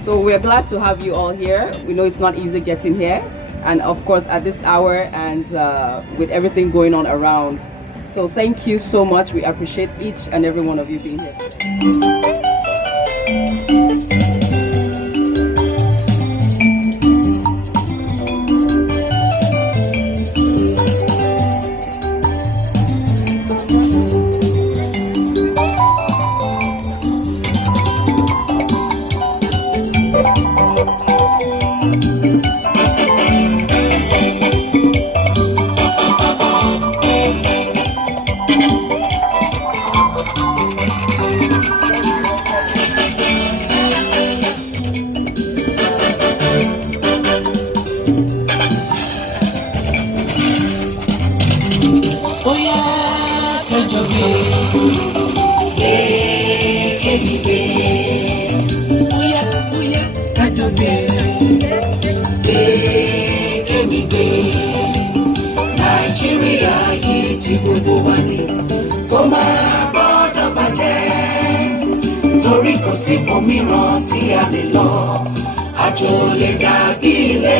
So we're glad to have you all here. We know it's not easy getting here, and of course at this hour and with everything going on around. So thank you so much. We appreciate each and every one of you being here. Nigeria yìí tí gbogbo wa ní kó máa gbọ́dọ̀ bàjẹ́ torí kò sí òmíràn tí a lè lọ àjò lè dàbí ilé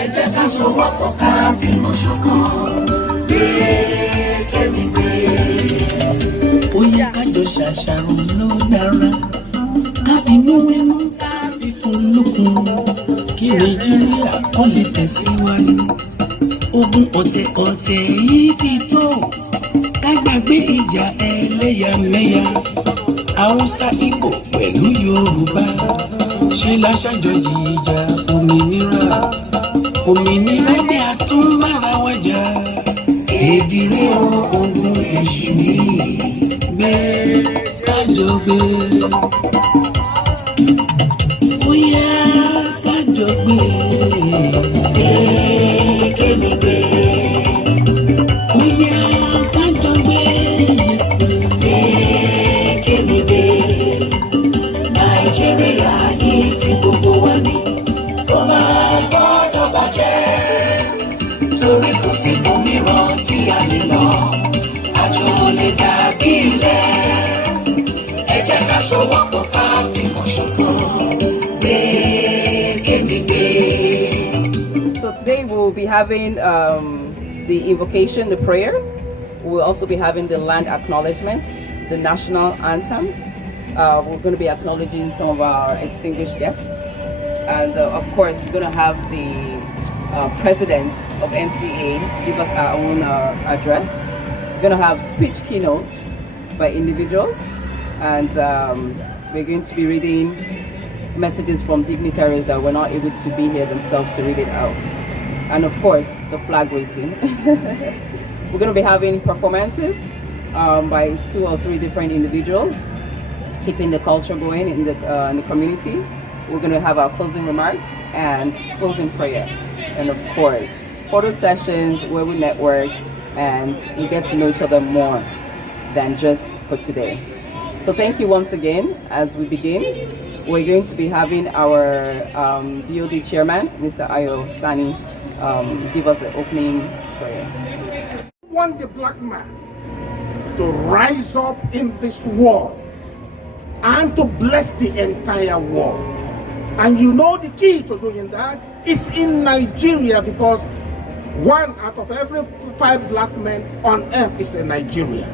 ẹ jẹ́ ká sowọ́pọ̀ ká fìmọ̀ ṣọ̀kan gbé kémi gbé. Ó yẹ ká jọ ṣàṣàrò ló dára ká fi mímú ká fi kún lókun kí Nàìjíríà kó lè tẹ̀síwájú. Ogun ọ̀tẹ̀ yìí ti tó ká gbàgbé ìjà ẹlẹ́yàmẹ̀yà Haúsá Ìgbò pẹ̀lú Yorùbá ṣe la ṣàjọyọ̀ ìjà òmìnira bí a tún bára wa jà èdìrí ogun èṣù yìí gbé kájọ gbé ó yá kájọ gbé. Nàìjíríà yìí tí gbogbo wa ní kó máa gbọ́dọ̀ bàjẹ́ torí kò sí òmíràn tí a lè lọ àjò lè dàbí ilé ẹ jẹ́ ká sowọ́pọ̀ ká fìmọ̀ ṣọ̀kan gbé kémi gbé. So today we'll be having the invocation, the prayer. We'll also be having the land acknowledgement, the national anthem. We're going to be acknowledging some of our distinguished guests. And of course, we're going to have the president of NCA give us our own address. We're going to have speech keynotes by individuals. And we're going to be reading messages from dignitaries that were not able to be here themselves to read it out. And of course, the flag raising. We're going to be having performances by 2 or 3 different individuals, keeping the culture going in the community. We're going to have our closing remarks and closing prayer. And of course, photo sessions where we network and you get to know each other more than just for today. So thank you once again. As we begin, we're going to be having our DOD chairman, Mr. Ayo Sani, give us the opening prayer. We want the black man to rise up in this world and to bless the entire world. And you know the key to doing that is in Nigeria, because 1 out of every 5 black men on earth is a Nigerian.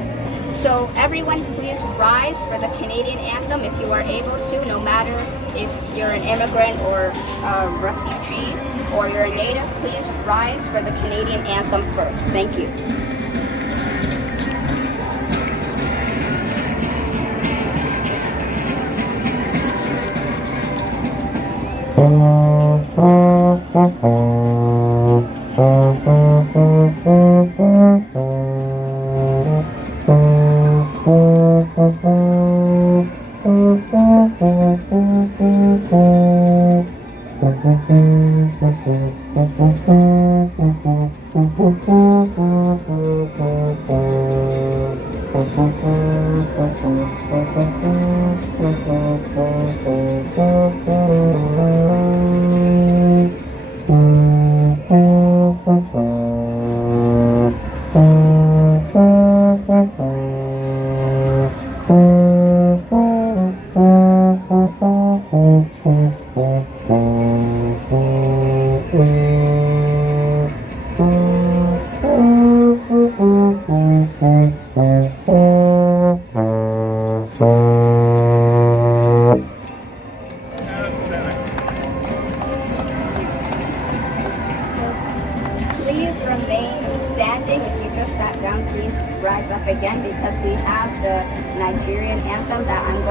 So everyone please rise for the Canadian anthem if you are able to, no matter if you're an immigrant or a refugee or you're a native, please rise for the Canadian anthem first. Thank you.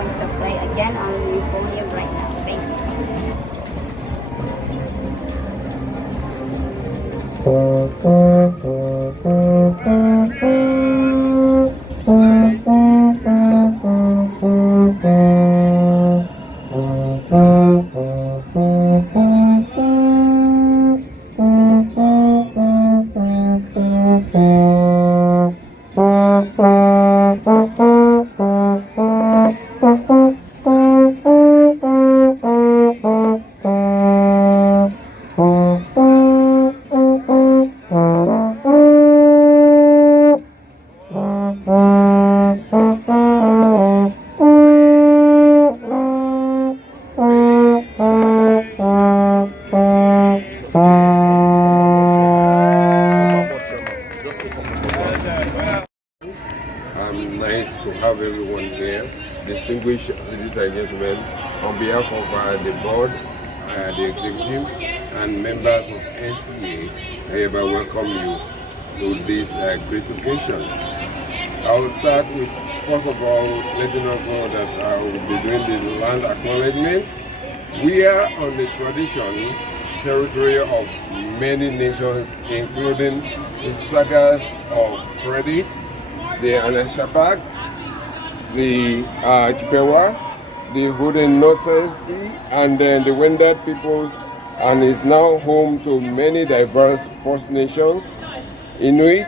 going to play again on the euphonium right now. Thank you. Nice to have everyone here, distinguished ladies and gentlemen. On behalf of the board, the executive, and members of NCA, I hereby welcome you to this great occasion. I will start with, first of all, letting us know that I will be doing the land acknowledgement. We are on the tradition territory of many nations, including the sagas of credit, the Anashapak, the Chippewa, the Haudenosaunee, and then the Wendat peoples, and is now home to many diverse First Nations, Inuit,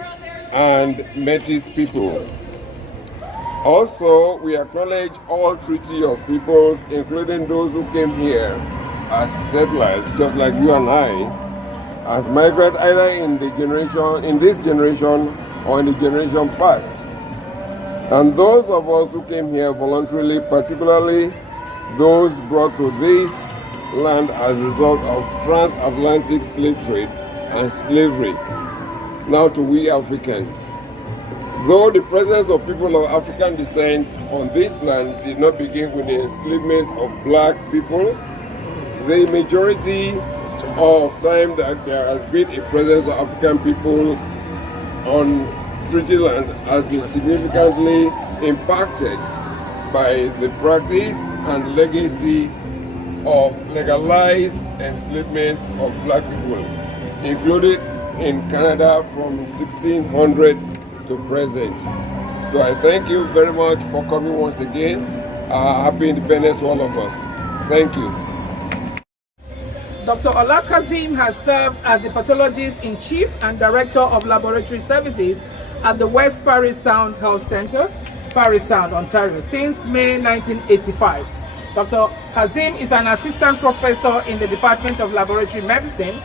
and Métis people. Also, we acknowledge all treaty of peoples, including those who came here as settlers, just like you and I, as migrants either in this generation or in the generation past. And those of us who came here voluntarily, particularly those brought to this land as a result of transatlantic slave trade and slavery, now to we Africans. Though the presence of people of African descent on this land did not begin with the enslavement of black people, the majority of time that there has been a presence of African people on treaty land has been significantly impacted by the practice and legacy of legalized enslavement of black people, included in Canada from 1600 to present. So I thank you very much for coming once again. Happy Independence to all of us. Thank you. Dr. Ola Kazim has served as the pathologist-in-chief and director of laboratory services at the West Parry Sound Health Center, Parry Sound, Ontario, since May 1985. Dr. Kazim is an assistant professor in the Department of Laboratory Medicine,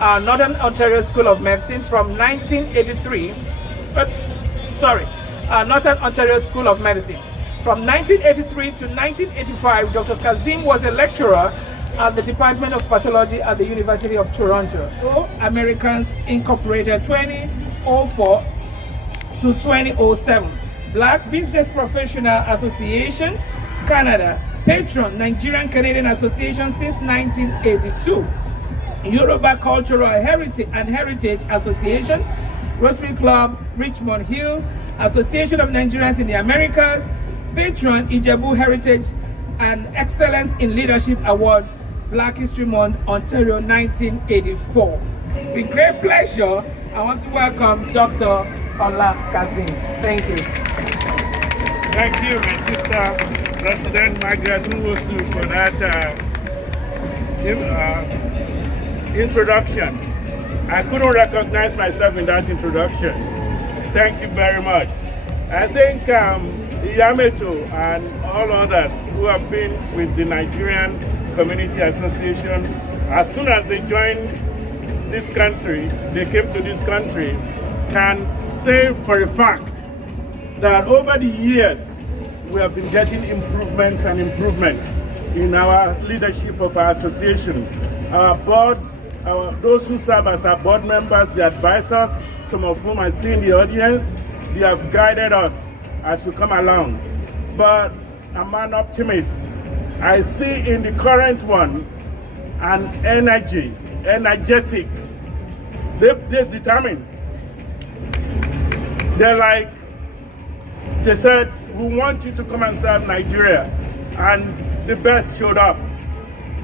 Northern Ontario School of Medicine from 1983. Northern Ontario School of Medicine. From 1983 to 1985, Dr. Kazim was a lecturer at the Department of Pathology at the University of Toronto. Americans Incorporated 2004 to 2007. Black Business Professional Association, Canada. Patron, Nigerian Canadian Association since 1982. Yoruba Cultural Heritage Association, Rotary Club, Richmond Hill, Association of Nigerians in the Americas, Patron, Ijebu Heritage and Excellence in Leadership Award, Black History Month, Ontario, 1984. With great pleasure, I want to welcome Dr. Ola Kazim. Thank you. Thank you, my sister, President Margaret Nwosu, for that introduction. I couldn't recognize myself in that introduction. Thank you very much. I think Iyameto and all others who have been with the Nigerian Community Association, as soon as they joined this country, they came to this country, can say for a fact that over the years, we have been getting improvements in our leadership of our association. Our board, those who serve as our board members, the advisors, some of whom I see in the audience, they have guided us as we come along. But I'm an optimist. I see in the current one an energetic. They're determined. They're like, they said, we want you to come and serve Nigeria. and the best showed up.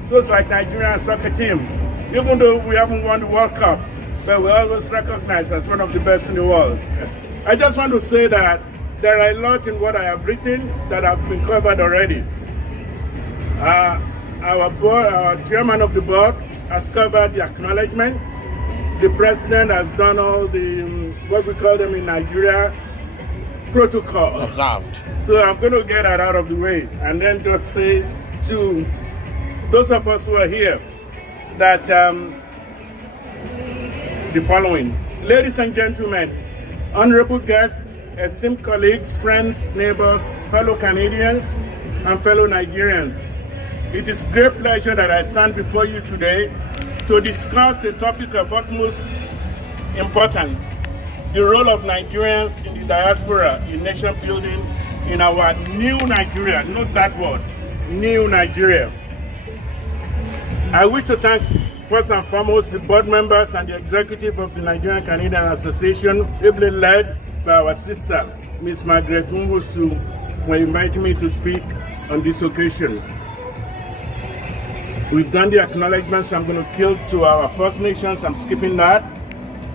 So it's like Nigerian soccer team. Even though we haven't won the World Cup, but we're always recognized as one of the best in the world. I just want to say that there are a lot in what I have written that have been covered already. Our chairman of the board has covered the acknowledgement. The president has done all the, what we call them in Nigeria, protocol. Observed. So I'm going to get that out of the way and then just say to those of us who are here that the following. Ladies and gentlemen, honorable guests, esteemed colleagues, friends, neighbors, fellow Canadians, and fellow Nigerians, it is great pleasure that I stand before you today to discuss a topic of utmost importance, the role of Nigerians in the diaspora in nation building in our new Nigeria, not that word, new Nigeria. I wish to thank first and foremost the board members and the executive of the Nigerian Canadian Association, ably led by our sister, Ms. Margaret Nwusu, for inviting me to speak on this occasion. We've done the acknowledgements I'm going to kill to our First Nations. I'm skipping that.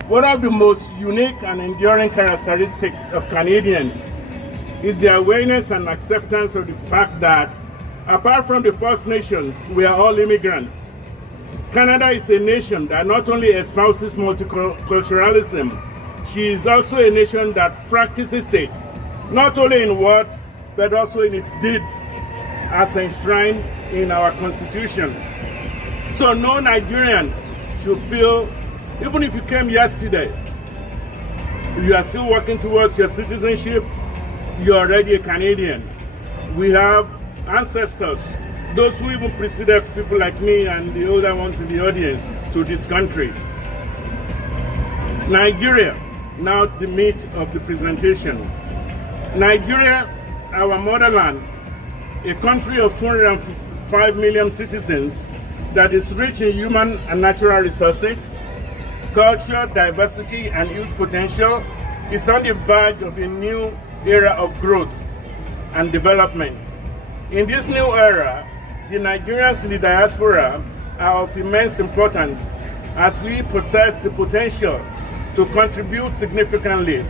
One of the most unique and enduring characteristics of Canadians is the awareness and acceptance of the fact that apart from the First Nations, we are all immigrants. Canada is a nation that not only espouses multiculturalism, she is also a nation that practices it, not only in words, but also in its deeds, as enshrined in our Constitution. So no Nigerian should feel, even if you came yesterday, if you are still working towards your citizenship, you're already a Canadian. We have ancestors, those who even preceded people like me and the older ones in the audience to this country. Nigeria, now the meat of the presentation. Nigeria, our motherland, a country of 205 million citizens that is rich in human and natural resources, culture, diversity, and youth potential, is on the verge of a new era of growth and development. In this new era, the Nigerians in the diaspora are of immense importance as we possess the potential to contribute significantly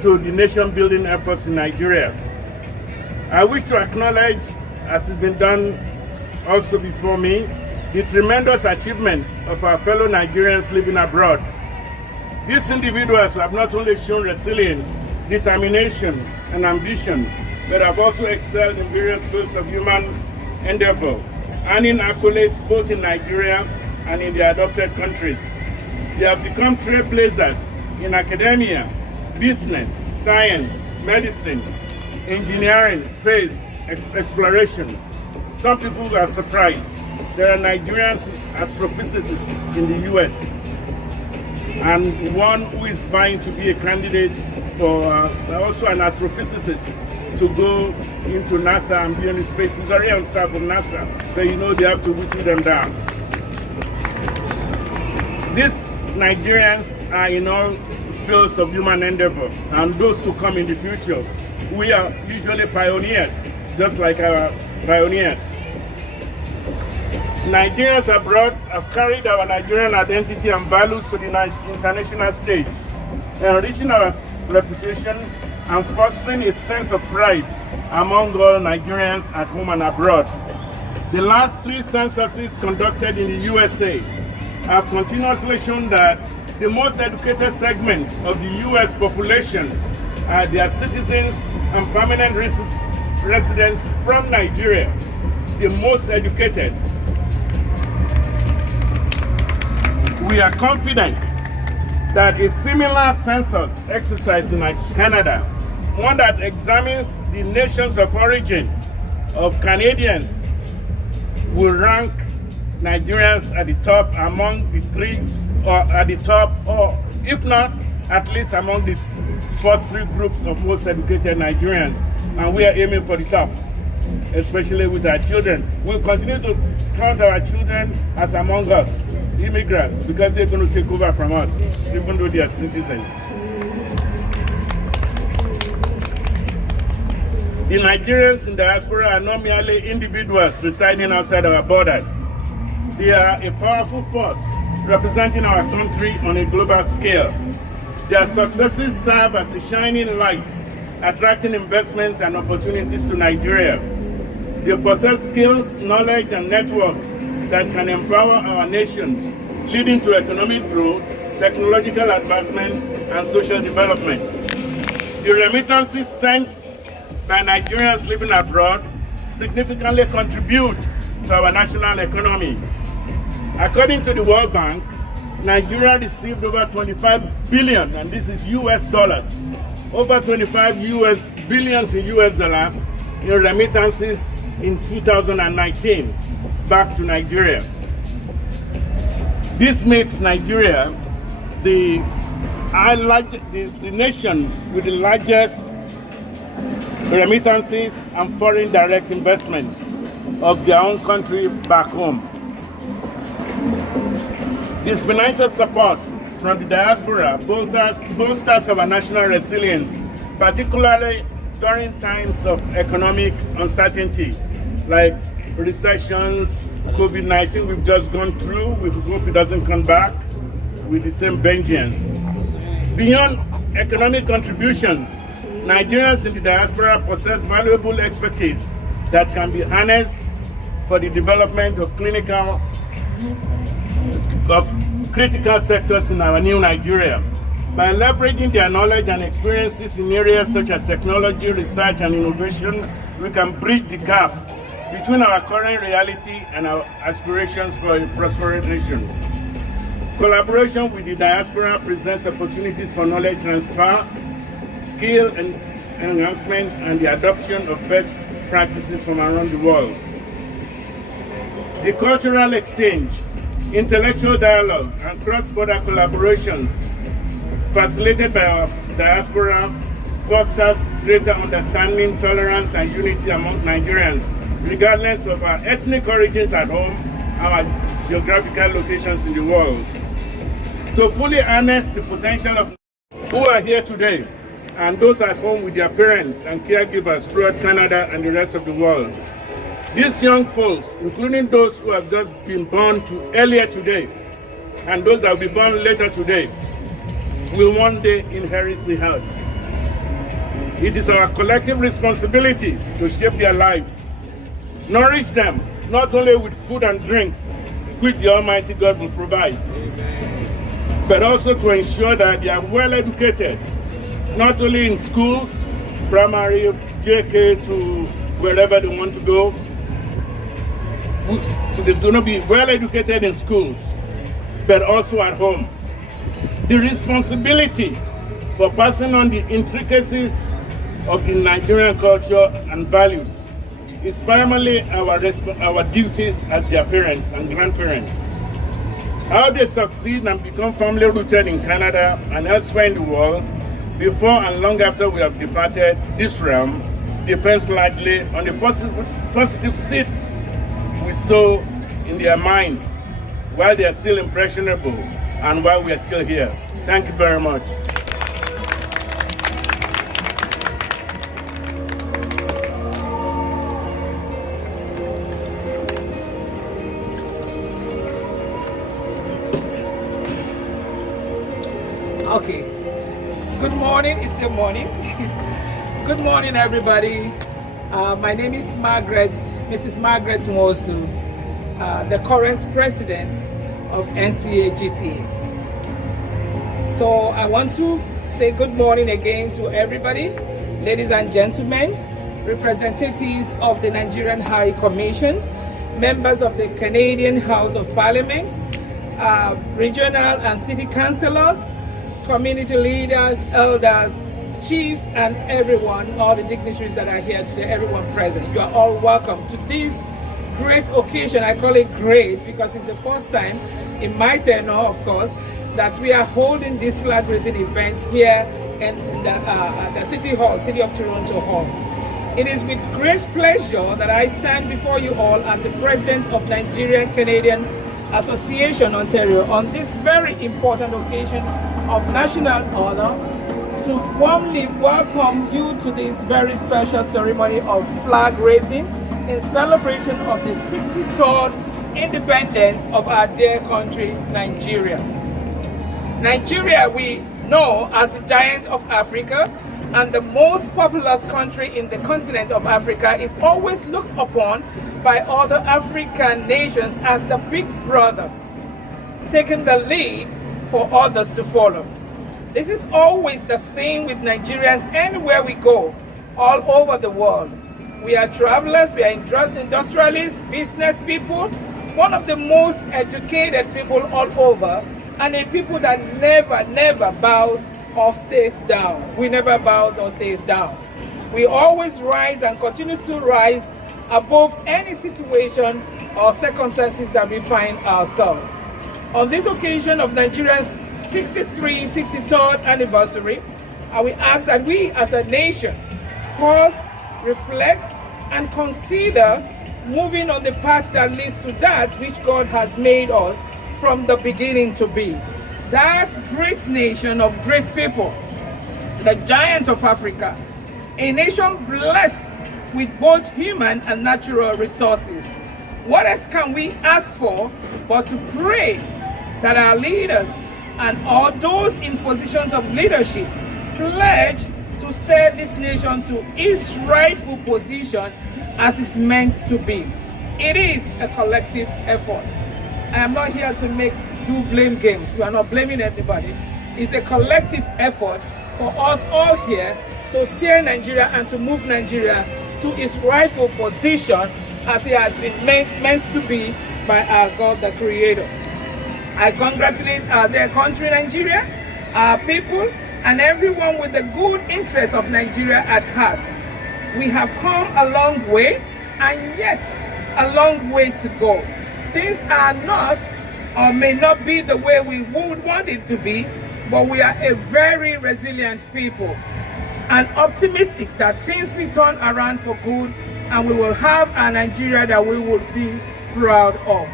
to the nation-building efforts in Nigeria. I wish to acknowledge, as has been done also before me, the tremendous achievements of our fellow Nigerians living abroad. These individuals have not only shown resilience, determination, and ambition, but have also excelled in various fields of human endeavor, earning accolades both in Nigeria and in the adopted countries. They have become trailblazers in academia, business, science, medicine, engineering, space, exploration. Some people are surprised. There are Nigerians astrophysicists in the US, and one who is vying to be a candidate for also an astrophysicist to go into NASA and be on the space. He's already on staff of NASA, but you know they have to whittle them down. These Nigerians are in all fields of human endeavor, and those to come in the future. We are usually pioneers, just like our pioneers. Nigerians abroad have carried our Nigerian identity and values to the international stage, enriching our reputation and fostering a sense of pride among all Nigerians at home and abroad. The last 3 censuses conducted in the USA have continuously shown that the most educated segment of the US population are their citizens and permanent residents from Nigeria, the most educated. We are confident that a similar census exercise in Canada, one that examines the nations of origin of Canadians, will rank Nigerians at the top among the 3, or at the top, or if not, at least among the first 3 groups of most educated Nigerians. And we are aiming for the top, especially with our children. We'll continue to count our children as among us, immigrants, because they're going to take over from us, even though they are citizens. The Nigerians in diaspora are not merely individuals residing outside our borders. They are a powerful force representing our country on a global scale. Their successes serve as a shining light, attracting investments and opportunities to Nigeria. They possess skills, knowledge, and networks that can empower our nation, leading to economic growth, technological advancement, and social development. The remittances sent by Nigerians living abroad significantly contribute to our national economy. According to the World Bank, Nigeria received over 25 billion, and this is US dollars, over 25 billions in US dollars in remittances in 2019 back to Nigeria. This makes Nigeria the nation with the largest remittances and foreign direct investment of their own country back home. This financial support from the diaspora bolsters our national resilience, particularly during times of economic uncertainty, like recessions, COVID-19 we've just gone through. We hope it doesn't come back with the same vengeance. Beyond economic contributions, Nigerians in the diaspora possess valuable expertise that can be harnessed for the development of critical sectors in our new Nigeria. By leveraging their knowledge and experiences in areas such as technology, research, and innovation, we can bridge the gap between our current reality and our aspirations for a prosperous nation. Collaboration with the diaspora presents opportunities for knowledge transfer, skill and enhancement, and the adoption of best practices from around the world. The cultural exchange, intellectual dialogue, and cross-border collaborations facilitated by our diaspora fosters greater understanding, tolerance, and unity among Nigerians, regardless of our ethnic origins at home and our geographical locations in the world. To fully harness the potential of who are here today and those at home with their parents and caregivers throughout Canada and the rest of the world, these young folks, including those who have just been born earlier today and those that will be born later today, will one day inherit the earth. It is our collective responsibility to shape their lives, nourish them not only with food and drinks, which the Almighty God will provide, but also to ensure that they are well educated, not only in schools, primary, JK to wherever they want to go. They do not be well educated in schools, but also at home. The responsibility for passing on the intricacies of the Nigerian culture and values is primarily our duties as their parents and grandparents. How they succeed and become firmly rooted in Canada and elsewhere in the world before and long after we have departed this realm depends largely on the positive seeds we sow in their minds while they are still impressionable and while we are still here. Thank you very much. Okay. Good morning. It's still morning. Good morning, everybody. My name is Mrs. Margaret Nwosu, the current president of NCAGT. So I want to say good morning again to everybody, ladies and gentlemen, representatives of the Nigerian High Commission, members of the Canadian House of Parliament, regional and city councillors, community leaders, elders, chiefs, and everyone, all the dignitaries that are here today, everyone present. You are all welcome to this great occasion. I call it great because it's the first time in my tenure, of course, that we are holding this flag raising event here in the City Hall, City of Toronto Hall. It is with great pleasure that I stand before you all as the president of Nigerian Canadian Association Ontario on this very important occasion of national honor to warmly welcome you to this very special ceremony of flag raising in celebration of the 63rd independence of our dear country, Nigeria. Nigeria, we know as the giant of Africa and the most populous country in the continent of Africa, is always looked upon by other African nations as the big brother, taking the lead for others to follow. This is always the same with Nigerians anywhere we go, all over the world. We are travelers, we are industrialists, business people, one of the most educated people all over, and a people that never bows or stays down. We never bows or stays down. We always rise and continue to rise above any situation or circumstances that we find ourselves. On this occasion of Nigeria's 63rd anniversary, I will ask that we as a nation pause, reflect, and consider moving on the path that leads to that which God has made us from the beginning to be. That great nation of great people, the giant of Africa, a nation blessed with both human and natural resources. What else can we ask for but to pray that our leaders and all those in positions of leadership pledge to steer this nation to its rightful position as it's meant to be. It is a collective effort. I am not here to do blame games. We are not blaming anybody. It's a collective effort for us all here to steer Nigeria and to move Nigeria to its rightful position as it has been meant to be by our God, the Creator. I congratulate our dear country, Nigeria, our people, and everyone with the good interest of Nigeria at heart. We have come a long way, and yet a long way to go. Things are not or may not be the way we would want it to be, but we are a very resilient people and optimistic that things will turn around for good and we will have a Nigeria that we will be proud of.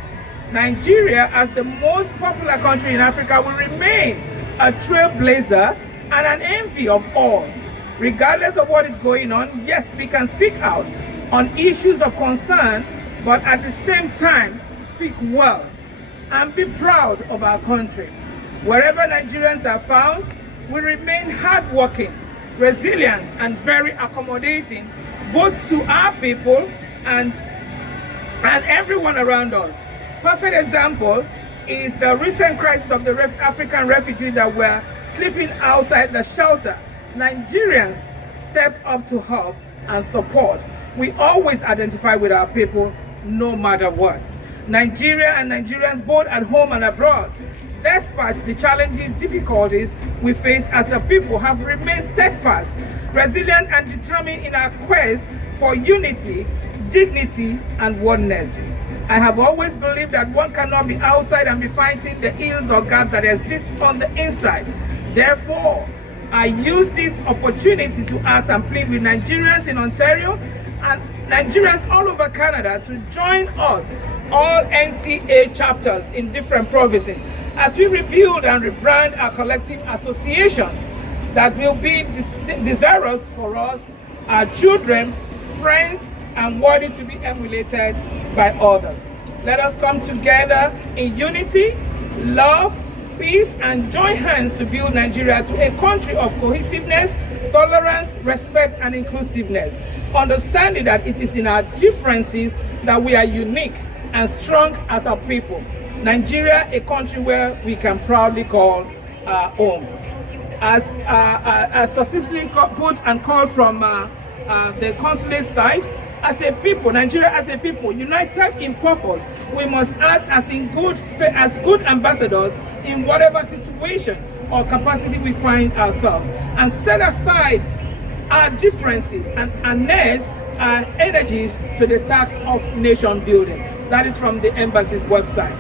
Nigeria, as the most popular country in Africa, will remain a trailblazer and an envy of all. Regardless of what is going on, yes, we can speak out on issues of concern, but at the same time, speak well and be proud of our country. Wherever Nigerians are found, we remain hardworking, resilient, and very accommodating, both to our people and everyone around us. Perfect example is the recent crisis of the African refugees that were sleeping outside the shelter. Nigerians stepped up to help and support. We always identify with our people no matter what. Nigeria and Nigerians both at home and abroad, despite the challenges, difficulties we face as a people, have remained steadfast, resilient, and determined in our quest for unity, dignity, and oneness. I have always believed that one cannot be outside and be fighting the ills or gaps that exist on the inside. Therefore, I use this opportunity to ask and plead with Nigerians in Ontario and Nigerians all over Canada to join us, all NCA chapters in different provinces, as we rebuild and rebrand our collective association that will be desirous for us, our children, friends, and worthy to be emulated by others. Let us come together in unity, love, peace, and join hands to build Nigeria to a country of cohesiveness, tolerance, respect, and inclusiveness, understanding that it is in our differences that we are unique and strong as a people. Nigeria, a country where we can proudly call our home. As successfully put and called from the consulate side, as a people, Nigeria as a people, united in purpose, we must act as good ambassadors in whatever situation or capacity we find ourselves, and set aside our differences and harness our energies to the task of nation building. That is from the embassy's website.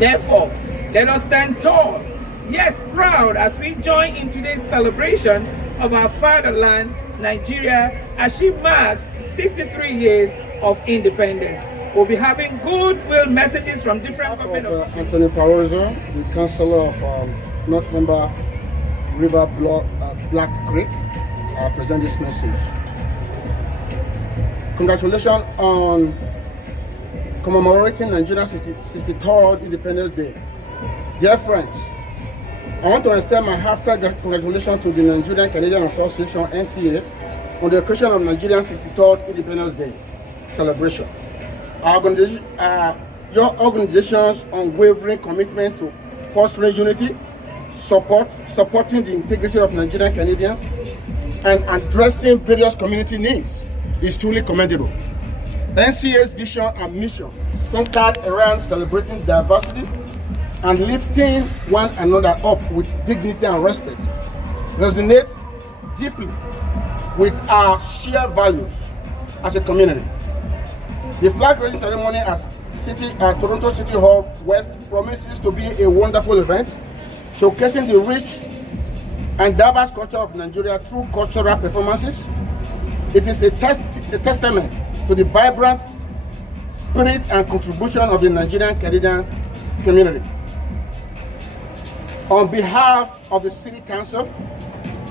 Therefore, let us stand tall, yes, proud, as we join in today's celebration of our fatherland, Nigeria, as she marks 63 years of independence. We'll be having goodwill messages from different government officials. Anthony Parozo, the Councillor of North Member River Block Black Creek, I present this message. Congratulations on commemorating Nigeria's 63rd Independence Day. Dear friends, I want to extend my heartfelt congratulations to the Nigerian Canadian Association, NCA, on the occasion of Nigeria's 63rd Independence Day celebration. Your organization's unwavering commitment to fostering unity, supporting the integrity of Nigerian Canadians, and addressing various community needs is truly commendable. NCA's vision and mission, centered around celebrating diversity and lifting one another up with dignity and respect, resonate deeply with our shared values as a community. The flag raising ceremony at Toronto City Hall West promises to be a wonderful event, showcasing the rich and diverse culture of Nigeria through cultural performances. It is a testament to the vibrant spirit and contribution of the Nigerian Canadian community. On behalf of the City Council,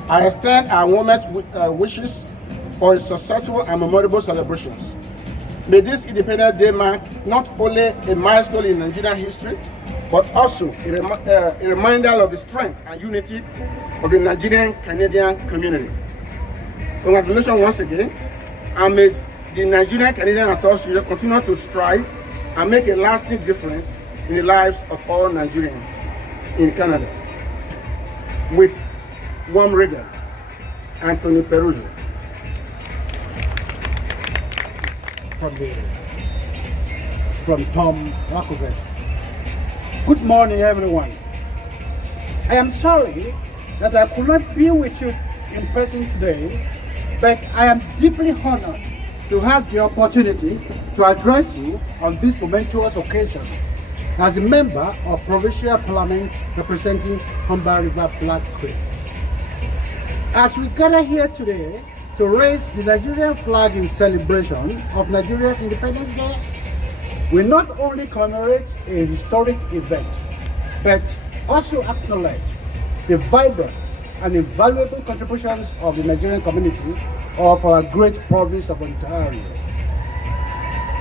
I extend our warmest wishes for a successful and memorable celebrations. May this Independence Day mark not only a milestone in Nigerian history, but also a reminder of the strength and unity of the Nigerian Canadian community. Congratulations once again, and may the Nigerian Canadian Association continue to strive and make a lasting difference in the lives of all Nigerians in Canada. With warm regards, Anthony Perugia. From Tom Rockefeller. Good morning, everyone. I am sorry that I could not be with you in person today, but I am deeply honored to have the opportunity to address you on this momentous occasion as a member of Provincial Parliament representing Humber River Black Creek. As we gather here today to raise the Nigerian flag in celebration of Nigeria's Independence Day, we not only commemorate a historic event, but also acknowledge the vibrant and invaluable contributions of the Nigerian community of our great province of Ontario.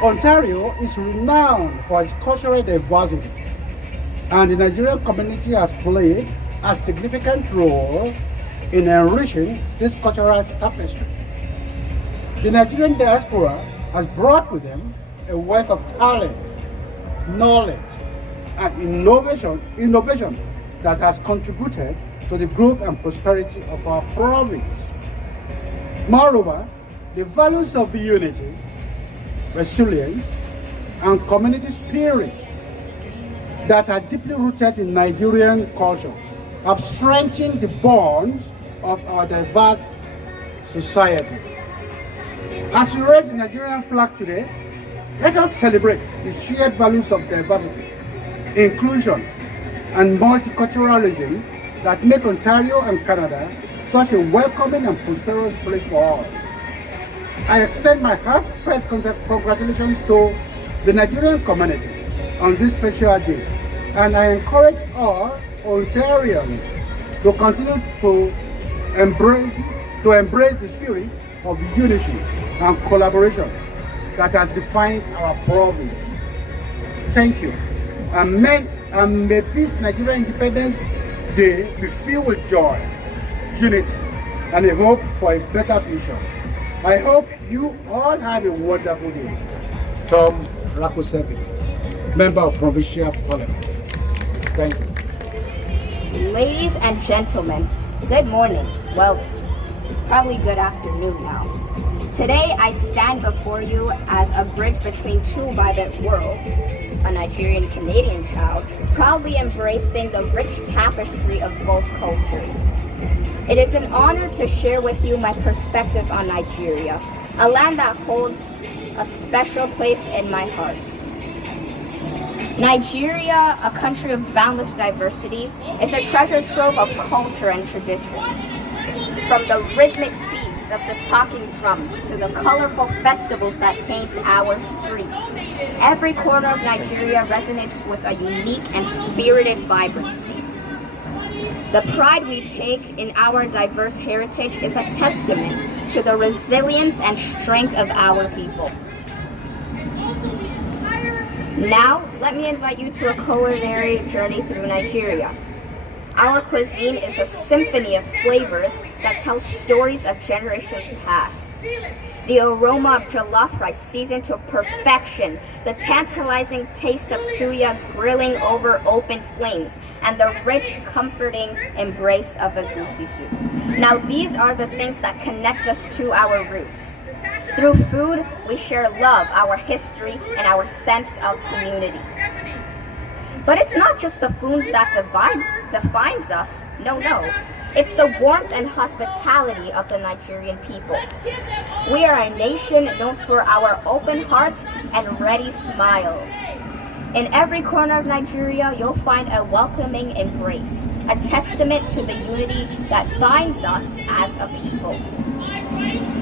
Ontario is renowned for its cultural diversity, and the Nigerian community has played a significant role in enriching this cultural tapestry. The Nigerian diaspora has brought with them a wealth of talent, knowledge, and innovation that has contributed to the growth and prosperity of our province. Moreover, the values of unity, resilience, and community spirit that are deeply rooted in Nigerian culture have strengthened the bonds of our diverse society. As we raise the Nigerian flag today, let us celebrate the shared values of diversity, inclusion, and multiculturalism that make Ontario and Canada such a welcoming and prosperous place for all. I extend my heartfelt congratulations to the Nigerian community on this special day, and I encourage all Ontarians to continue to embrace the spirit of unity and collaboration that has defined our province. Thank you. And may this Nigerian Independence Day be filled with joy, unity, and a hope for a better future. I hope you all have a wonderful day. Tom Rakosevi, Member of Provincial Parliament. Thank you. Ladies and gentlemen, good morning. Well, probably good afternoon now. Today I stand before you as a bridge between two vibrant worlds, a Nigerian Canadian child, proudly embracing the rich tapestry of both cultures. It is an honor to share with you my perspective on Nigeria, a land that holds a special place in my heart. Nigeria, a country of boundless diversity, is a treasure trove of culture and traditions. From the rhythmic beats of the talking drums to the colorful festivals that paint our streets, every corner of Nigeria resonates with a unique and spirited vibrancy. The pride we take in our diverse heritage is a testament to the resilience and strength of our people. Now, let me invite you to a culinary journey through Nigeria. Our cuisine is a symphony of flavors that tells stories of generations past. The aroma of jollof rice seasoned to perfection, the tantalizing taste of suya grilling over open flames, and the rich, comforting embrace of egusi soup. Now, these are the things that connect us to our roots. Through food, we share love, our history, and our sense of community. But it's not just the food that defines us. No. It's the warmth and hospitality of the Nigerian people. We are a nation known for our open hearts and ready smiles. In every corner of Nigeria, you'll find a welcoming embrace, a testament to the unity that binds us as a people.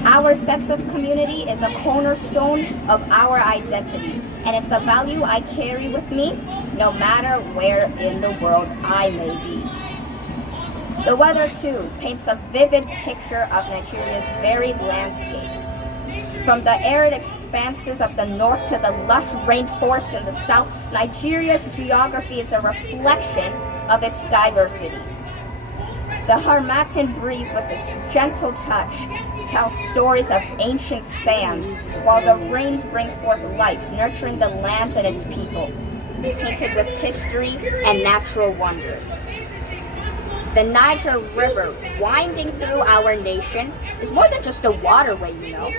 Our sense of community is a cornerstone of our identity, and it's a value I carry with me no matter where in the world I may be. The weather, too, paints a vivid picture of Nigeria's varied landscapes. From the arid expanses of the north to the lush rainforests in the south, Nigeria's geography is a reflection of its diversity. The Harmattan breeze with its gentle touch tells stories of ancient sands, while the rains bring forth life, nurturing the lands and its people. It's painted with history and natural wonders. The Niger River, winding through our nation, is more than just a waterway, you know.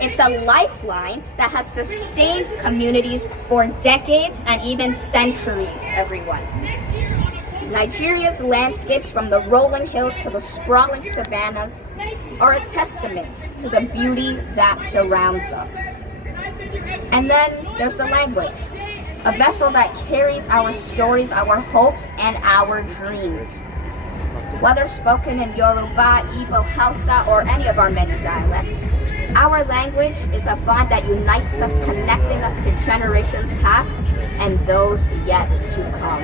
It's a lifeline that has sustained communities for decades and even centuries, everyone. Nigeria's landscapes, from the rolling hills to the sprawling savannas, are a testament to the beauty that surrounds us. And then there's the language, a vessel that carries our stories, our hopes, and our dreams. Whether spoken in Yoruba, Igbo, Hausa, or any of our many dialects, our language is a bond that unites us, connecting us to generations past and those yet to come.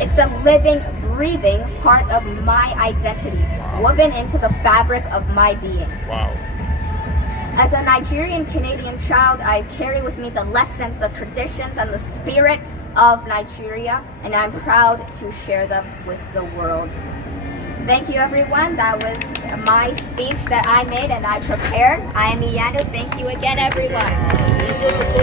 It's a living, breathing part of my identity, woven into the fabric of my being. Wow. As a Nigerian Canadian child, I carry with me the lessons, the traditions, and the spirit of Nigeria, and I'm proud to share them with the world. Thank you, everyone. That was my speech that I made and I prepared. I am Iyanu. Thank you again, everyone.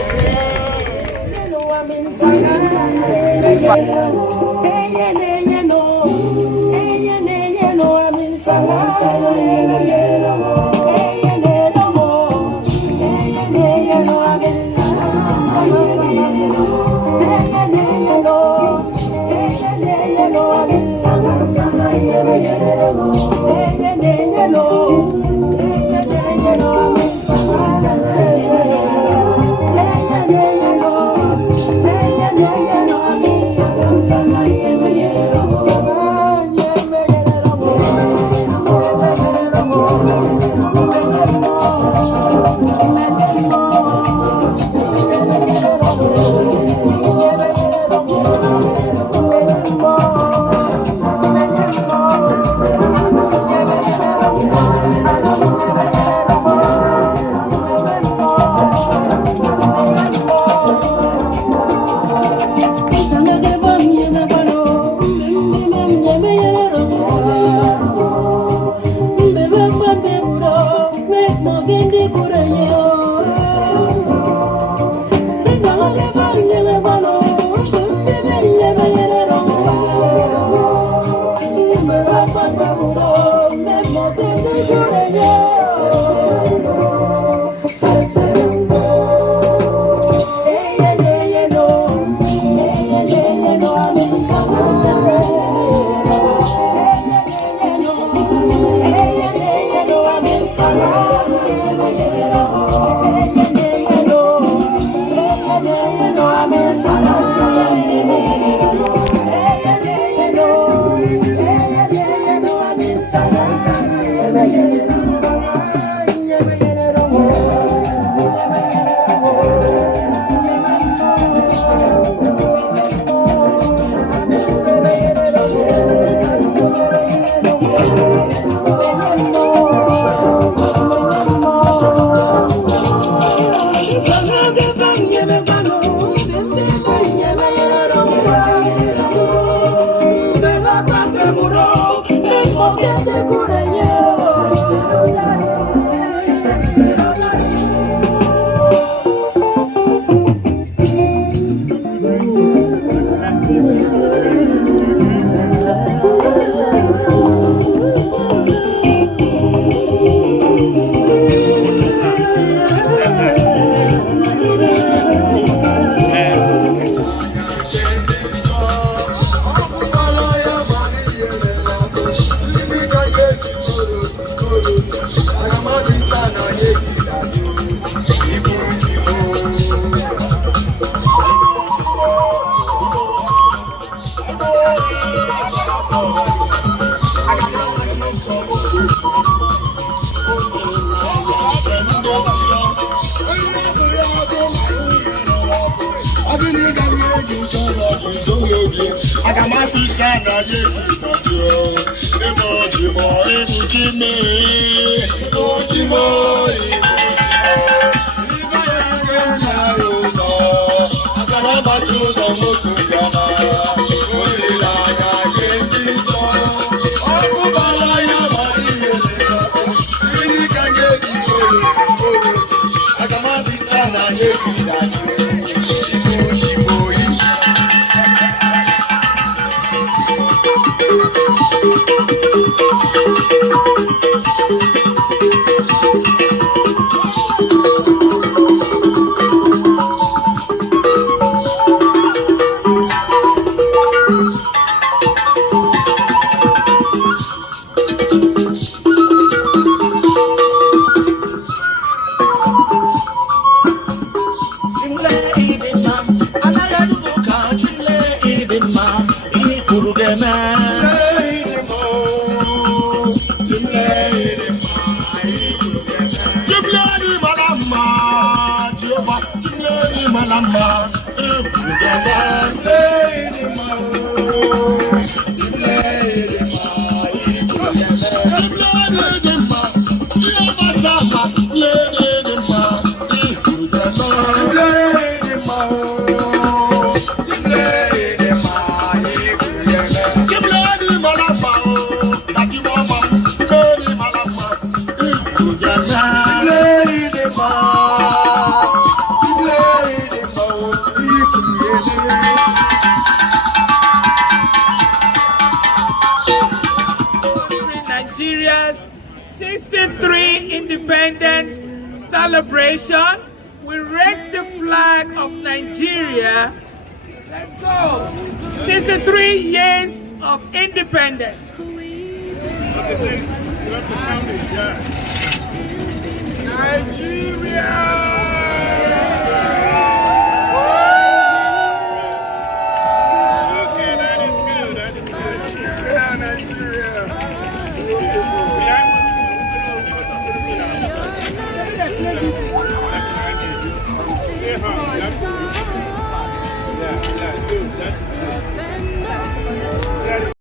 Adịghị m eji chọrọ izolobi aga m afịsa na ya ekpitati ebe ojimo ebuchi mee ojimo ibe ya ga na ụzọ aga m agbachi ụzọ moto bịara olileanya gị ndị nsọ ọkụ bara ya ma ihe lekọta ndị ka ga-eji oyi aga m afịsa na ya ekpitati Nigeria's 63 independence celebration. We raise the flag of Nigeria. Let's go. 63 years of independence. Nigeria!